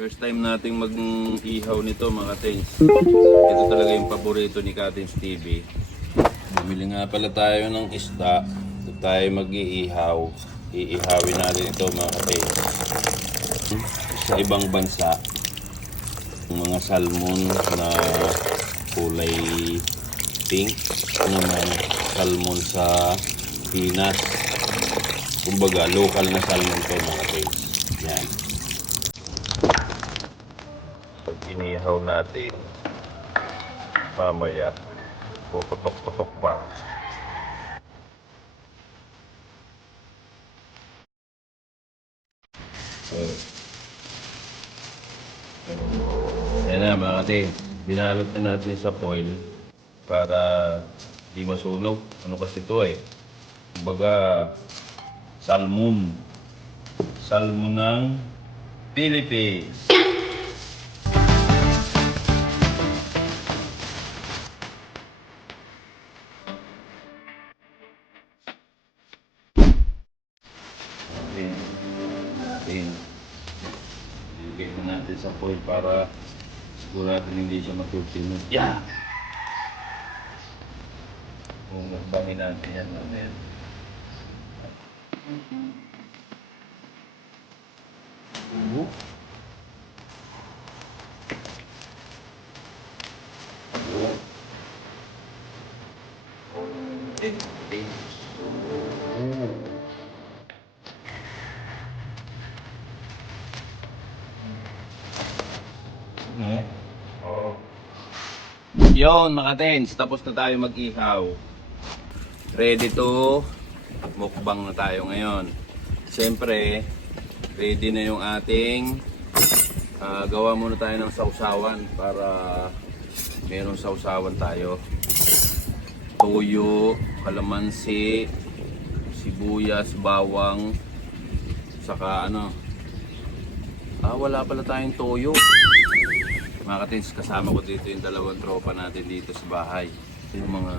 First time nating mag-ihaw nito mga Katins. Ito talaga yung paborito ni Katins TV. Bumili nga pala tayo ng isda. Ito tayo mag-iihaw. Iihawin natin ito mga Katins. Sa ibang bansa, mga salmon na kulay pink. Naman salmon sa Pinas. Kumbaga, local na salmon ito mga Katins. Yan. Inihaw natin mamaya puputok-putok pa. Yan na mga kati, binalot na natin sa foil para di masunog. Ano kasi ito kumbaga salmon ng Philippines. Ilagay na natin sa foil para sigurado hindi siya matutunog. Yeah! Bangin natin yan natin. Yon mga Katins, tapos na tayo mag-ihaw. Ready to mukbang na tayo ngayon. Siyempre, ready na yung ating gawa muna tayo ng sausawan para meron sausawan tayo. Toyo, kalamansi, sibuyas, bawang, saka wala pala tayong toyo. Mga Katins, kasama ko dito yung dalawang tropa natin dito sa bahay. Yung mga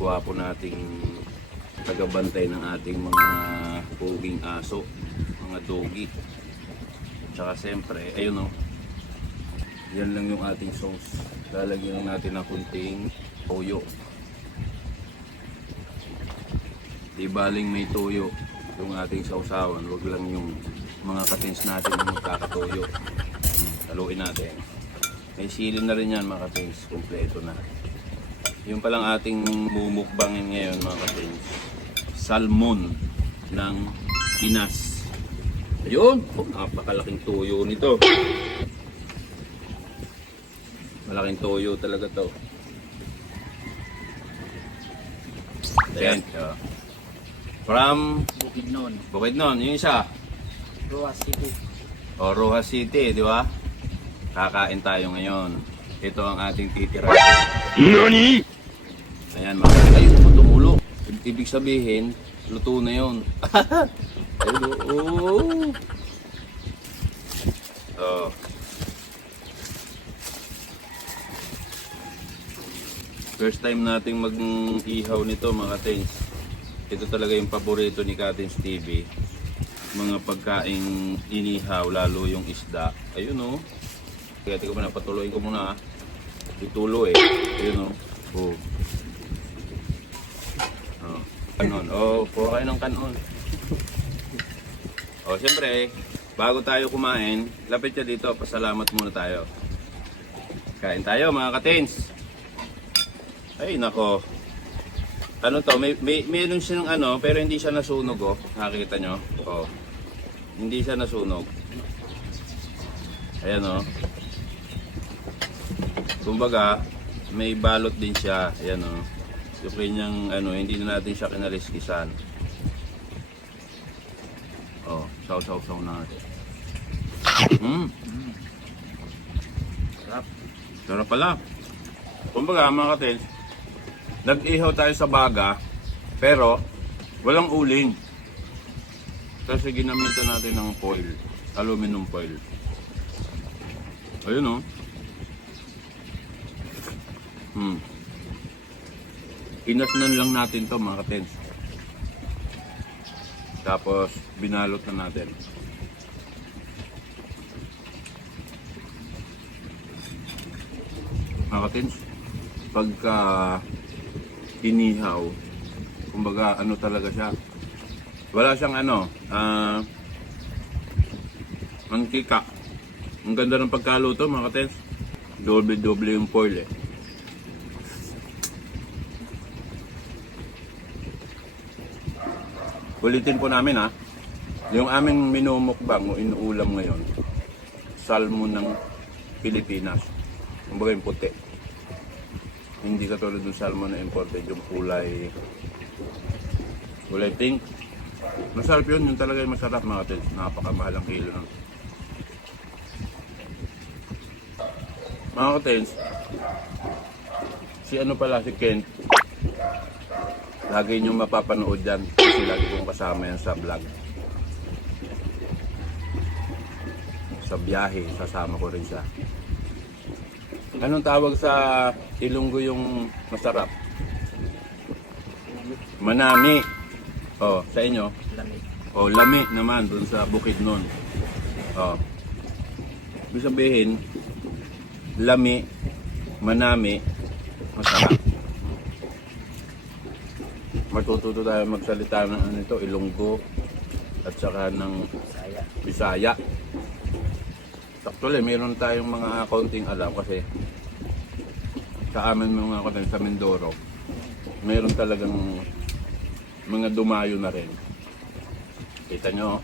guwapo nating tagabantay ng ating mga puging aso, mga doggy. Tsaka siyempre, ayun yan lang yung ating sauce. Lalagyan lang natin ng kunting toyo. Di baling may toyo yung ating sausawan, wag lang yung mga Katins natin yung magkakatoyo. Haluin natin. May sili na rin yan mga Katins, kompleto na. Yung palang ating mumukbangin ngayon mga Katins, salmon ng Pinas. Ayun, napakalaking toyo nito. Malaking toyo talaga to. Ayan. From Bukidnon, yung isa. Rojas City. Rojas City, di ba? Kakain tayo ngayon. Ito ang ating titira. NANI?! Ayan mga Katins. Ayun, tumulo. Ibig sabihin, luto na yun. First time nating mag-ihaw nito mga Katins. Ito talaga yung paborito ni Katins TV. Mga pagkaing inihaw, lalo yung isda. Ayun Kaya tika muna, patuloy ko muna itulo Ayun kanon. Puro kayo ng kanon. Siyempre, bago tayo kumain, lapit ka dito, pasalamat muna tayo. Kain tayo mga Katins. Ay nako. Ano to, meron siyang pero hindi siya nasunog Nakikita nyo? Hindi siya nasunog. Ayan Kumbaga, may balot din siya. Ayan yung kanyang hindi na natin siya kinaliskisan. Saw natin. Sarap pala. Kumbaga mga Katins, nag-ihaw tayo sa baga, pero walang uling. Kasi ginamitan natin ng foil, aluminum foil. Ayun Inasnan lang natin to mga Katins. Tapos binalot na natin. Mga katins, pagka inihaw, kumbaga ano talaga siya. Wala siyang mantika. Ang ganda ng pagkaluto mga katins. Doble-doble yung foil eh. Ulitin po namin ha. Yung aming minumukbang o inuulam ngayon, salmon ng Pilipinas. Kumbaga yung puti. Hindi katulad ng salmon na imported, yung kulay pink. Masarap yun, yung talaga yung masarap mga katins. Napakamahal ang kilo ng. Mga katins, si ano pala, si Kent, lagi nyo mapapanood dyan kasi lagi kong kasama yan sa vlog. Sa biyahe, sasama ko rin siya. Anong tawag sa Ilonggo yung masarap? Manami. Oh, sa inyo? Lami. Oh, lami naman dun sa bukid nun. Oh. Ibig sabihin, lami, manami, masarap. Matututo tayo magsalita ng ano ito, Ilonggo at saka ng Bisaya. Actually, meron tayong mga kaunting alam kasi sa amin mga kapatid sa Mindoro, meron talagang mga dumayo na rin. Kita nyo,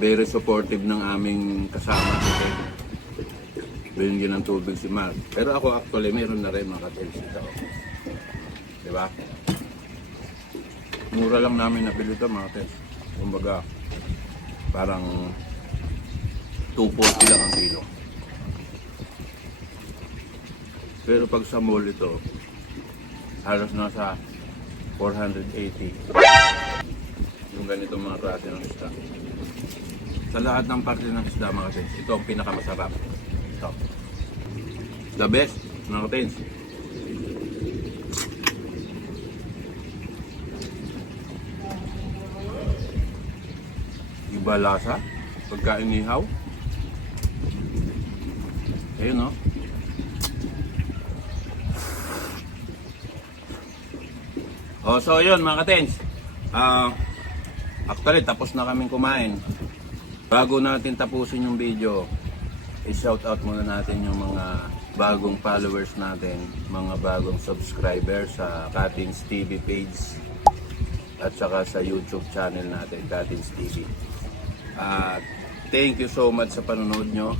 very supportive ng aming kasama kasi binigyan ng tubig si Mark. Pero ako actually, meron na rin mga kapatid dito. Diba? Mura lang namin nabili ito mga kapatid. Kumbaga, parang 240 lang ang kilo. Pero pag sa mall ito, halos nasa 480. Yung ganito mga klase ng isda. Sa lahat ng parte ng isda mga katins, ito ang pinakamasarap. Ito. The best mga katins. Iba lasa pagka inihaw. Ayun no. Oh, so yun mga katins. Actually tapos na kaming kumain. Bago natin tapusin yung video, i-shout out muna natin yung mga bagong followers natin, mga bagong subscribers sa Katins TV page at saka sa YouTube channel natin, Katins TV. Thank you so much sa panonood nyo.